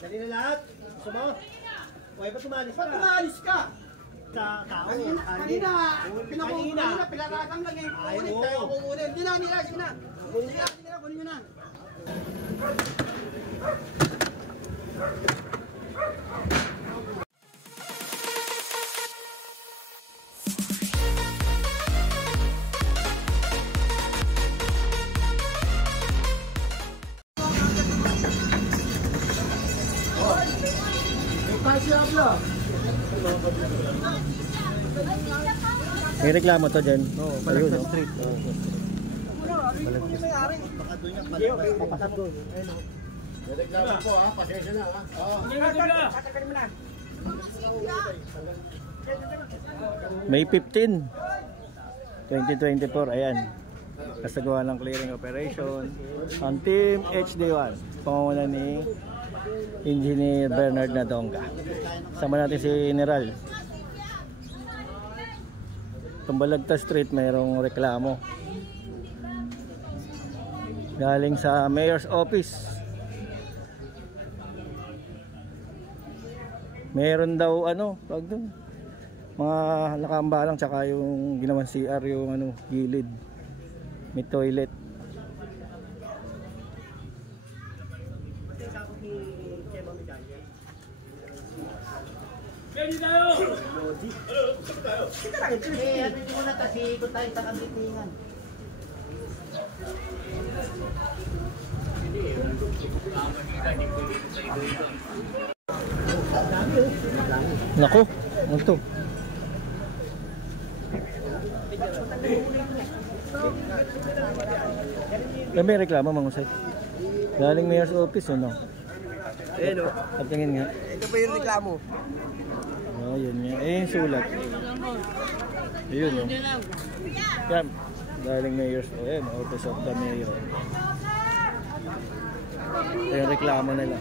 Dali na lahat. Gusto mo? Huwag ba tumalis ka? Ba't tumalis ka? Sa tao. Kanina, pinakakang lang yung kukunin. Kaya ako kukunin. Hindi na, sige na. Kunin nyo na. May reklamo to dyan. Oo, Balagtas Street. May reklamo po ha, pasensya na ha. Tatagalin mo na. May 15, 2024, ayan. Kasagawa ng clearing operation ang Team HD1. Pangunguna ni Engineer Bernard Nadonga. Sama natin si General. Itong Balagtas Street mayroong reklamo galing sa Mayor's Office. Meron daw pag dun mga nakaambalang tsaka yung ginawang CR yung gilid, may toilet. Ready tayo! Ano mo na kasi ikot tayo sa kabitingan. Naku, ano to? May reklamo mga usay. Galing Mayor's Office Ayun o. At tingin nga. Ito pa yung reklamo. Oh, yun nga. Yung sulat. Ayun Yan. Galing Mayor's Office of the Mayor. Ito yung reklamo nila.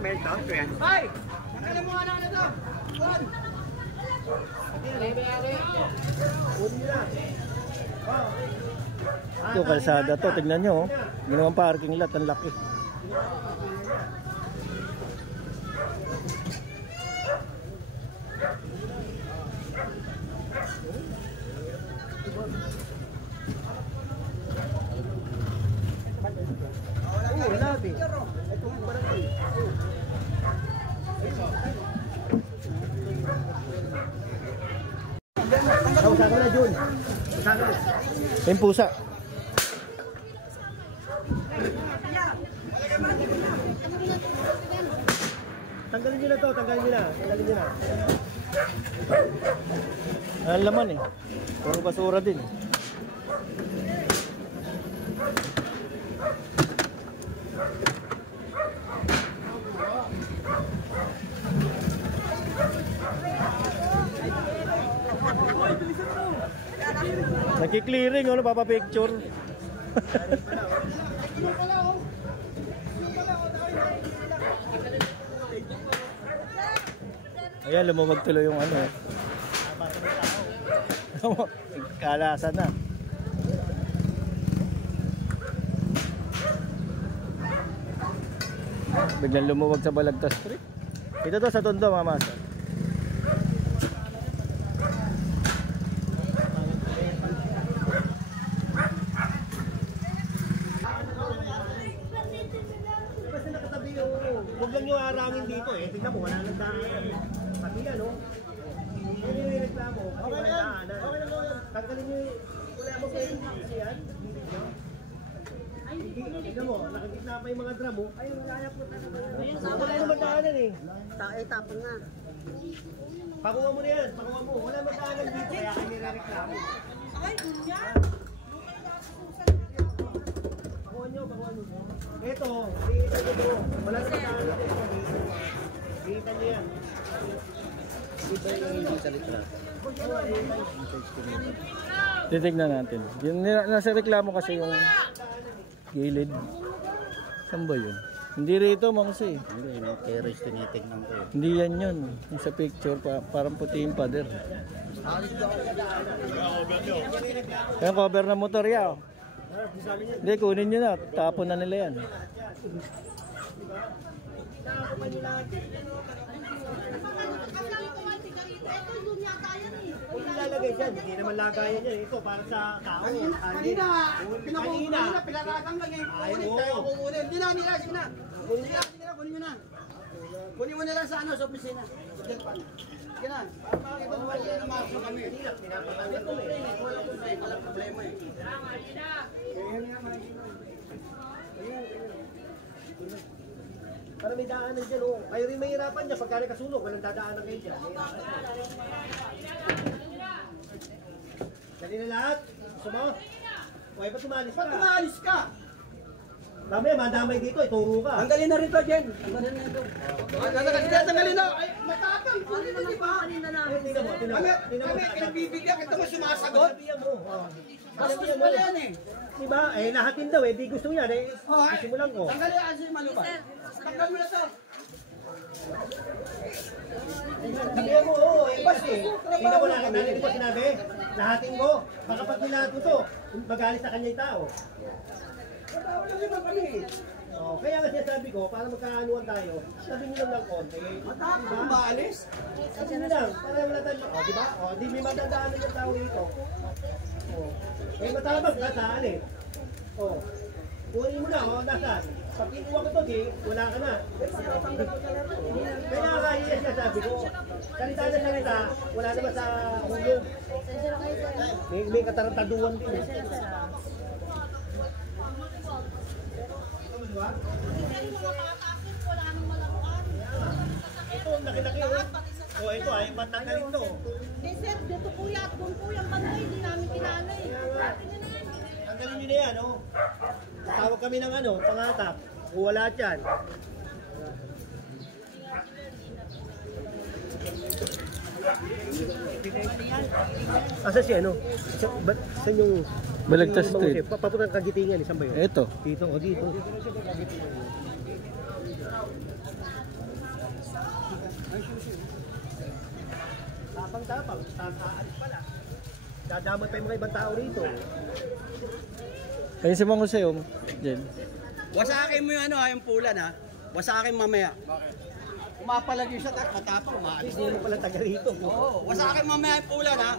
May tawag ko yan. Ay! Alam mo ano to? Ito, kalsada to. Tignan nyo. Ginawang parking lot. Ang laki. Usaga na, Jun. Usaga na. Yung pusa. Tanggalin nyo na to, tanggalin nyo na. Ang laman puro basura din. Nagki-clearing, papapicture. Ayan, lumawag tuloy yung kalasan na. Biglang lumuwag sa Balagtas Street. Ito to sa Tondo, Mama. Huwag lang nyo arangin dito tignan mo, wala nang daan. Pati yan Yan yung reklamo. Okay na yan. Tanggalin nyo wala mo kayo kasi yan. Tignan mo, nakagitna pa yung mga drum Ay, wala po talaga. Wala naman daanan Tapon na. Pakuha mo na yan, pakuha mo. Wala naman daanan dito, kaya kayo nireklamo. Ay, ganyan. Pakuha nyo. Ito, wala naman daanan dito. Kita nyo yan. Titignan natin. Yung nasa reklamo kasi yung gilid. Saan ba yun? Hindi rito, Mangsi. Hindi, terrace tinitignan ko Hindi yan yun. Yung sa picture, parang puti yung pader. Yung cover ng motor yan. Hindi, kunin nyo na. Tapon na nila yan. Kung ilalagay dyan, hindi naman lagayan yan. Ito para sa tao. Kanina, pinarakan lang eh. Kukunin tayo kukunin. Hindi na nila, sige na. Kunin nyo na. Kunin mo na lang sa ano, sa opisina. Sige na. Pakita mo yan na maso kami. Walang problema eh. Para may daanan dyan, oh. Kayo rin mahirapan dyan. Pagka nakasunog, walang dadaanan kayo dyan. Dali na lahat. Gusto mo? Okay, ba't tumalis Ba't ka? umaalis ka? Mamaya, madamay dito. Ituro ka. Tanggalin na rin to, Jen. Tanggalin na ito. Tanggalin na. Ay, matapang. Kunin na, di ba? Tingnan mo, tingnan mo. Kami, pinagbibigyan. Ito mo sumasagot. Sabihan mo. Bastos pala yan eh. Diba? Eh, lahatin daw eh. Di gusto yan eh. Simulan ko. Tanggalin ang si Maluban. Tanggal mo na to. Sabihan mo, oo. Eh, kasi. Tingnan mo lang. Narinig ko sinabi. Lahatin ko. Baka pag nilahat ko to, magalit sa kanya yung tao. Wala naman kami. Oh, kaya nga sinasabi ko, para magkaanuan tayo, sabi nyo lang ng konti. Matapang maalis. Sabi nyo lang, para wala tayong, oh, di ba? Oh, di may matandaanan yung tao dito. Oh. Eh, matabag ka saan eh. Oh. Kunin mo na, oh, nasaan? Pag kinuha ko to, di, wala ka na. Kaya nga kaya sinasabi ko, salita na salita, wala naman sa hulog. May katarantaduan din. Ito, laki-laki oh. Oh, ito ay matanggalin to. Eh sir, dito po yan, doon po yung banda, hindi namin kilala eh. Tanggalin nyo na yan, oh. Tawag kami ng ano, pangatap. Wala dyan. Asa si ano? Saan yung... Balagtas Street. Papunta ng Kagitingan, isang ba yun? Ito. Dito, o dito. Tapang-tapang, aalis pala. Dadamay pa yung mga ibang tao rito. Ayun si Mang Jose, Jen. Wasakin mo yung ano, yung pulan ha. Wasakin mamaya. Umapalagi siya, matapang, maalis. Hindi mo pala taga rito. Oo, wasakin mamaya yung pulan ha.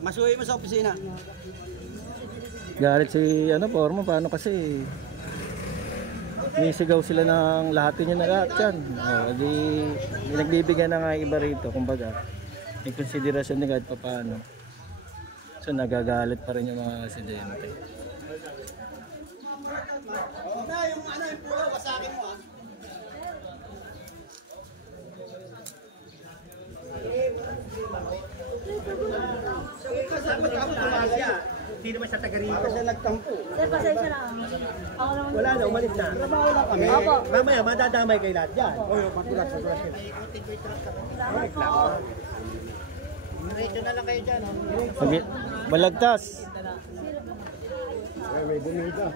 Masuhin mo sa opisina. Galit si Forma, paano kasi nisigaw sila ng lahatin niya na lahat yan. O, di nagbibigyan na nga iba rito, kumbaga. May konsiderasyon din kahit pa paano. So nagagalit pa rin yung mga residente. Oo na, yung ano, yung pulan, wasakin mo ha. Dapat tumakas siya. Hindi naman siya taga rito. Siya nagtampo. Sir, pasensya na. Ako naman. Wala na, umalis na. Trabaho lang kami. Opo. Mamaya, madadamay kayo lahat dyan. Matulas. Salamat po. Diretso na lang kayo dyan. Balagtas. May bumida.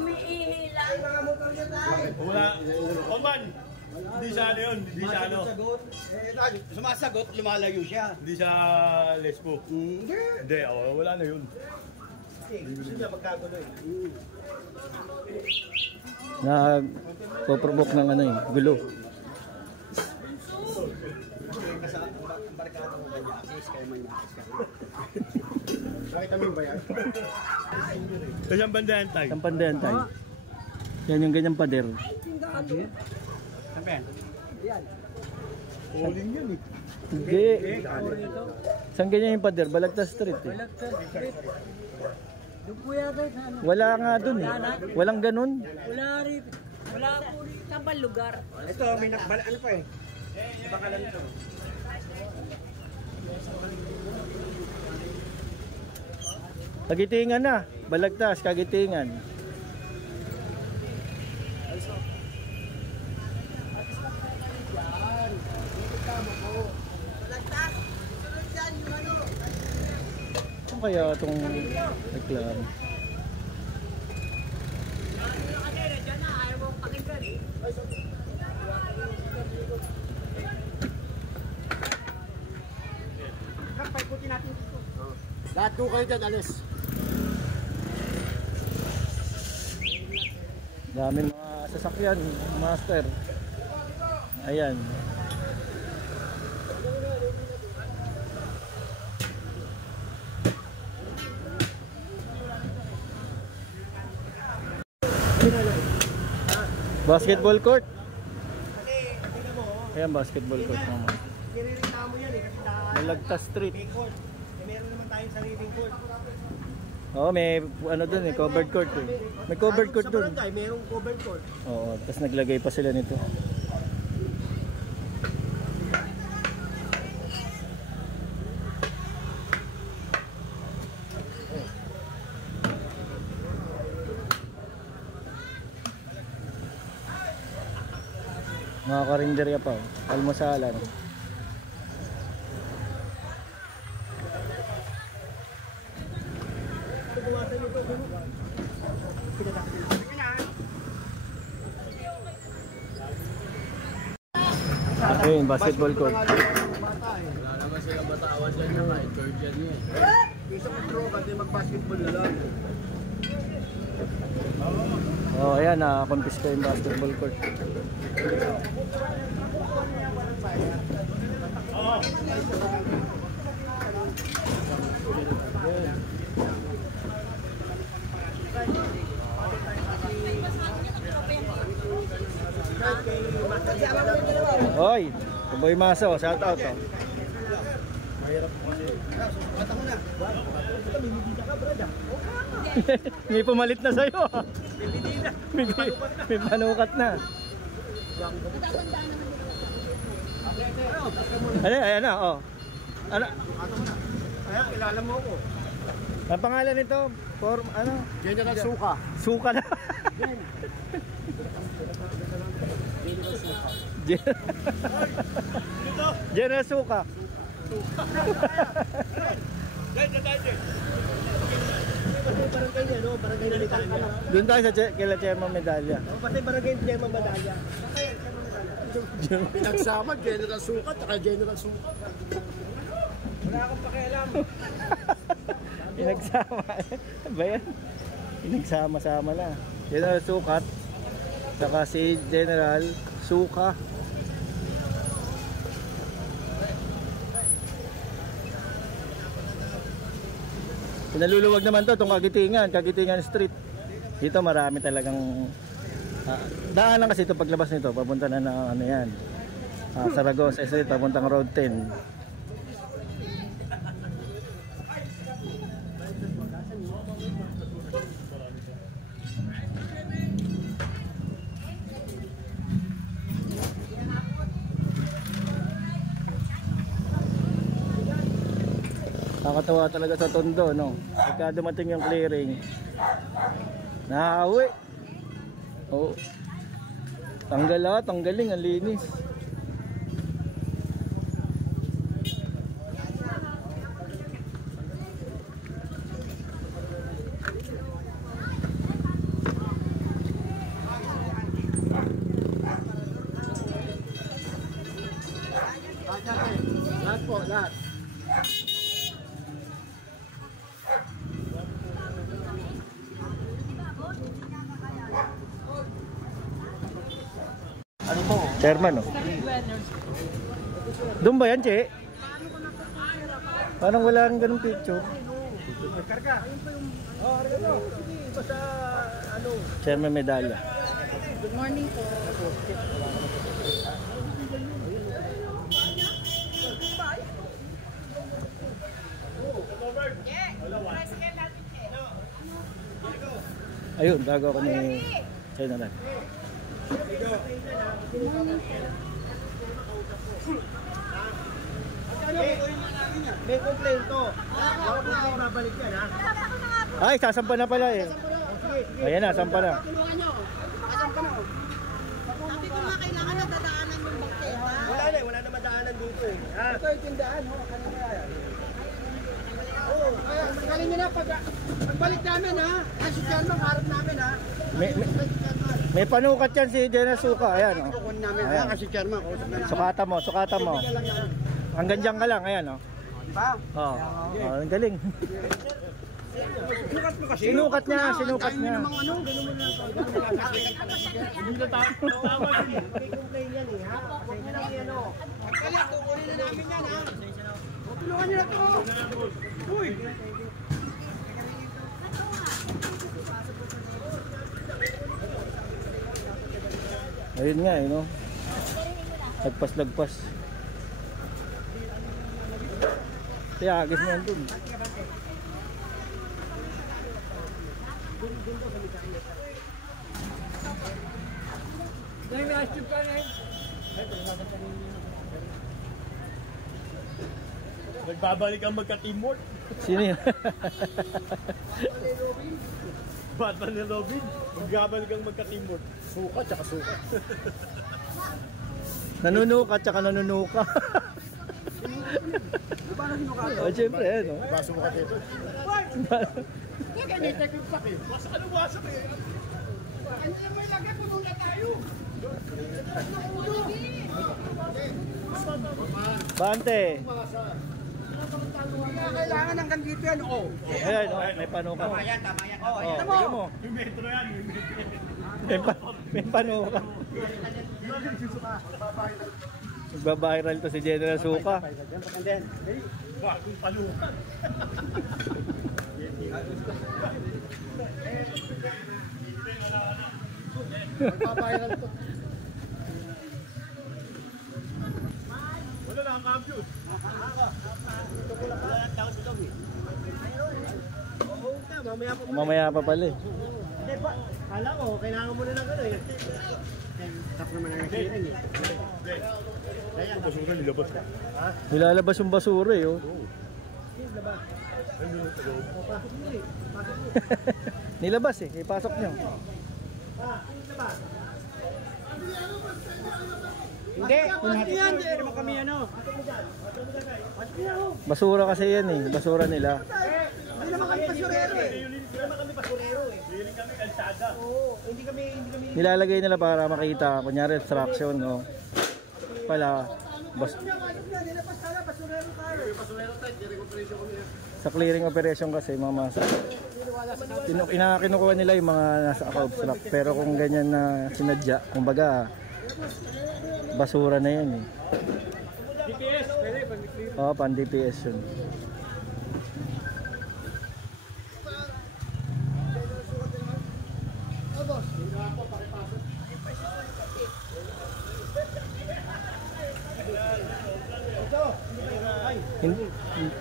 May ihilang. Wala. Oman. Hindi siya ano yun. Hindi siya ano. Sumasagot, lumalayo siya. Hindi siya lesbo. Hindi. Hindi. Oh, wala na yun. Gusto niya magkagulo eh. Nagpo-provoke ng gulo. Nakita mo yung bayan? Kasi ang banda yan tayo. Ang pandayan tayo. Yan yung ganyang pader. Sabihan. Calling yun eh. Hindi. Saan ganyan yung pader? Balagtas Street eh. Wala nga dun eh. Walang ganun. Wala rin. Wala po rin. Saan ba lugar? Ito, may nakbala, ano pa eh. Bakalan ito. Kagitingan na. Balagtas, kagitingan. Saan kaya itong reklamo? Paikutin natin dito. Lahat ko kayo dyan, alis. Daming mga sasakyan, master. Ayan. Basketball court. Kasi, tingnan mo, Ayan, basketball court naman. nire-reklamo yan eh. Kasi daan, Malagta street. may court. Meron naman tayong sariling court. Oo, may ano dun eh, covered court eh. May covered court Sa dun. barangay, merong covered court. Oo, tapos naglagay pa sila nito. Mga karinderya pa, oh. Almosalan. Tubuwasan nito. Ayun, basketball court. Wala naman sila batawan dyan yung kahit third yan yun. Isa ko pro, kasi mag-basketball na lang. Oh, ayan, nakakonfiska yung basketball court. Hoy, Boy Maso, shout out oh. May pumalit na sa'yo. May panukat na. Ano, ayan na, oh. Ano? Ayan, kilala mo ko. Ang pangalan nito, ano? General Suka. Suka na. General Suka. Barangay niya, no? Barangay na medalya. Doon tayo sa kila Chema Medalya. Pati barangay niya mga medalya. Pinagsama, General Suka, tsaka General Suka. Wala akong pakialam. Pinagsama. Ba yan? Pinagsama-sama na. General Sukat. Saka si General Suka. Pinaluluwag naman to itong Kagitingan Street. Dito marami talagang daanan kasi ito paglabas nito. Papunta na ng ano yan. Saragossa Street, papuntang Road 10. Nakakatawa talaga sa Tondo, no? Pagka dumating yung clearing, nakauwi. Oo. Tanggaling, ang linis. Lahat po, lahat. Ano po? Chairman, no? Doon ba yan, Che? Parang wala rin ganung picture. Karga. Oh, karga mo. Sige, basta ano. Chairman Medalya. Good morning po. Ayun, bago ako ni China lang. May komplento. Ako po babalik yan, ha? Ay, sasampa na pala eh. Ayan na, sampa na. Tulungan nyo. Asan ka na? Sabi ko nga kailangan na dadaanan yung bangketa. Wala na madaanan dito eh. Ha? Ito yung tindahan, ho. Kanina yan. Oo, kaya galing nyo na pagbalik namin, ha? Kasi dyan bang harap namin, ha? May panukat yan si Jenna Suka. Ayan, oh. Kukunin namin, Ayan. ha? Kasi chairman, kausap na namin. Sukatan mo. Hanggang dyan ka lang, ayan, oh. Di ba? Oh, ang galing. Sinukat mo kasi. Sinukat niya, sinukat niya. Namang ano, ganun mo na. Hindi na tama. Complain yan eh, ha? Sa inyo lang yan, oh. Kaya, kukunin na namin yan, ha? Tulungan niyo na to. Uy! Ayun nga eh, no? Lagpas. Kaya agis mo yan dun. Nagbabalik ang magka-teamwork. Sino yun? Batman ni Robin. Magbabalik ang magka-teamwork. Sukat tsaka sukat. Nanunuka tsaka nanunuka. Paano sinukat? Oh, siyempre, eh, no? Baso mo ka dito. Basta ano wasak eh. Bante. Kailangan ng kandito yan, oh. Ayan, oh, may panuka. Oh, Oh, ito mo. tignan mo. Yung metro yan. Yung metro. May panuka. Nagbabiral to si General Suka. Bagong palukan. Magpapayaran to. Wala na ang compute. Oo ka, mamaya po. Mamaya pa pala eh. Hindi pa, kala ko, kailangan mo na ng ano eh. Tap naman ang nakikinig eh. Kaya ang basura nilabas ka. Nilalabas yung basura eh. Oh. Pasok mo eh. Pasok mo. Nilabas eh. Ipasok nyo. Sino ba? Hindi, hindi naman kami ano. Basura kasi yan eh. Basura nila. Hindi naman kami pasurero eh. Hindi naman kami basurero eh. Hindi kami kalsada. Oo, hindi kami. Nilalagay nila para makita. Kunyari obstruction. Oh. Pala. Sa clearing operation kasi mga master. Kinukuha nila yung mga nasa obstruct. Pero kung ganyan na sinadya, kumbaga basura na yan eh. DPS, pwede pag-clear. Oo, pan DPS yun.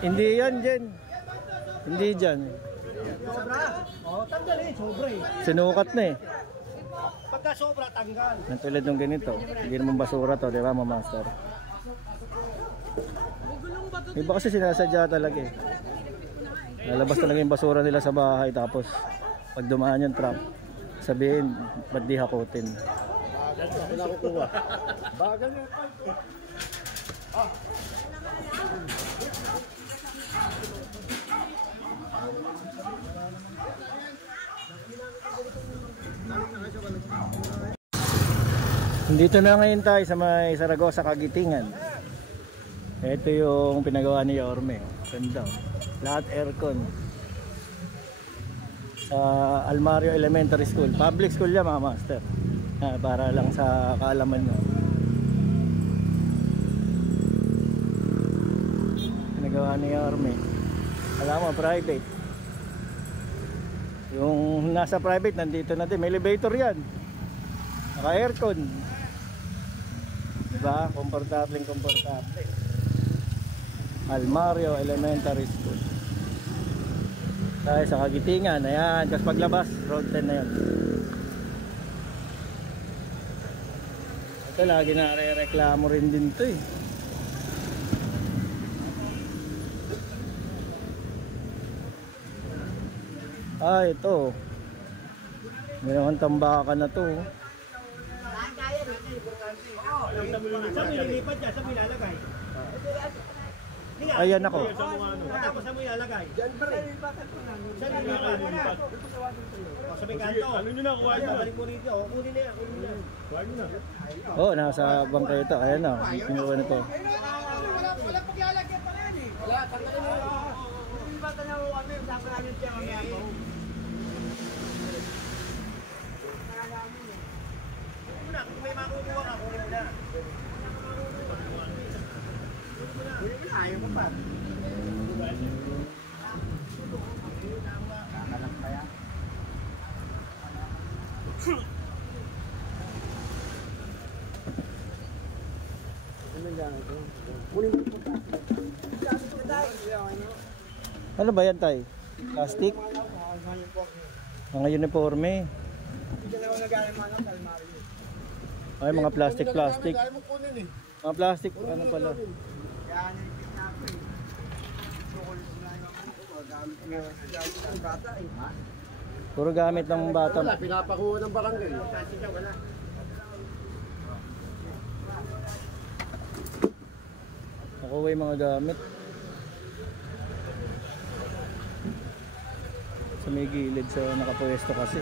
Hindi yan dyan. Hindi dyan. Sobra. Oo, tanggalin. Sobra eh. Sinukat na eh. Pagka sobra, tanggal. Tulad ng ganito. Hindi naman basura to, di ba, mga master? Iba kasi sinasadya talaga eh. Lalabas talaga yung basura nila sa bahay, tapos pag dumaan yung truck, sabihin, ba't di hakutin? Wala ko kuha. Bagal yung Dito na ngayon tayo sa may Saragosa, Kagitingan. Ito yung pinagawa ni Yorme. Ganda. Lahat aircon. Sa Almario Elementary School. Public school yan mga master. Para lang sa kaalaman nyo. Pinagawa ni Yorme. Alam mo, private. Yung nasa private, nandito na din. May elevator yan. Naka-aircon. Diba? Komportable. Almario Elementary School. Tayo sa Kagitingan. Ayan. Tapos paglabas, road 10 na yan. Ito lagi nare-reklamo rin din to eh. Ah, ito. Mayroong tambakan na to. Saan mo ililipat dyan? Saan mo ilalagay? Ayan ako. Tapos saan mo ilalagay? Saan ililipat? Sa may kanto. Ano nyo na, kuha nyo. Balik mo rito. Kunin na yan. Kuha nyo na. Oh, nasa bangka ito. Ayan na. Kinuha na to. Wala paglalagyan pa yan eh. Lilipatan na ako kami, usapan namin siya mamaya po. Kung may makukuha ka, kunin mo na. Kunin mo na, ayaw mo pa. Kakalang kaya. Ano ba yan, tay? Plastic? Mga uniforme. Ay, mga plastic. Mga plastic, ano pala? Kaya nilipit na ako eh. Chocolate na lang ako. Gamit ng bata eh. Puro gamit ng bata. Pinapakuha ng barangay. Nakuha yung mga gamit. Sa may gilid sa nakapwesto kasi.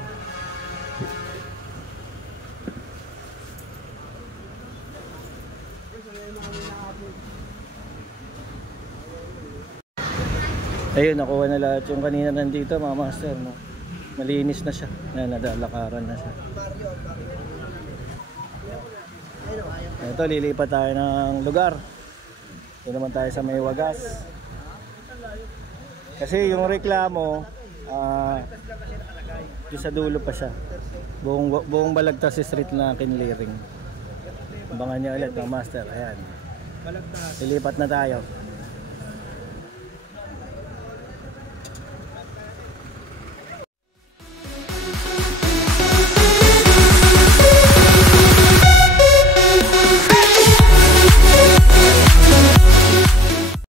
Ayun, nakuha na lahat yung kanina nandito, mga master, no? Malinis na siya. Nadalakaran na siya. Ito, lilipat tayo ng lugar. Ito naman tayo sa may Wagas. Kasi yung reklamo, yung sa dulo pa siya. Buong Balagtas Street na kinliring. Abangan nyo ulit, mga master. Ayan. Lilipat na tayo.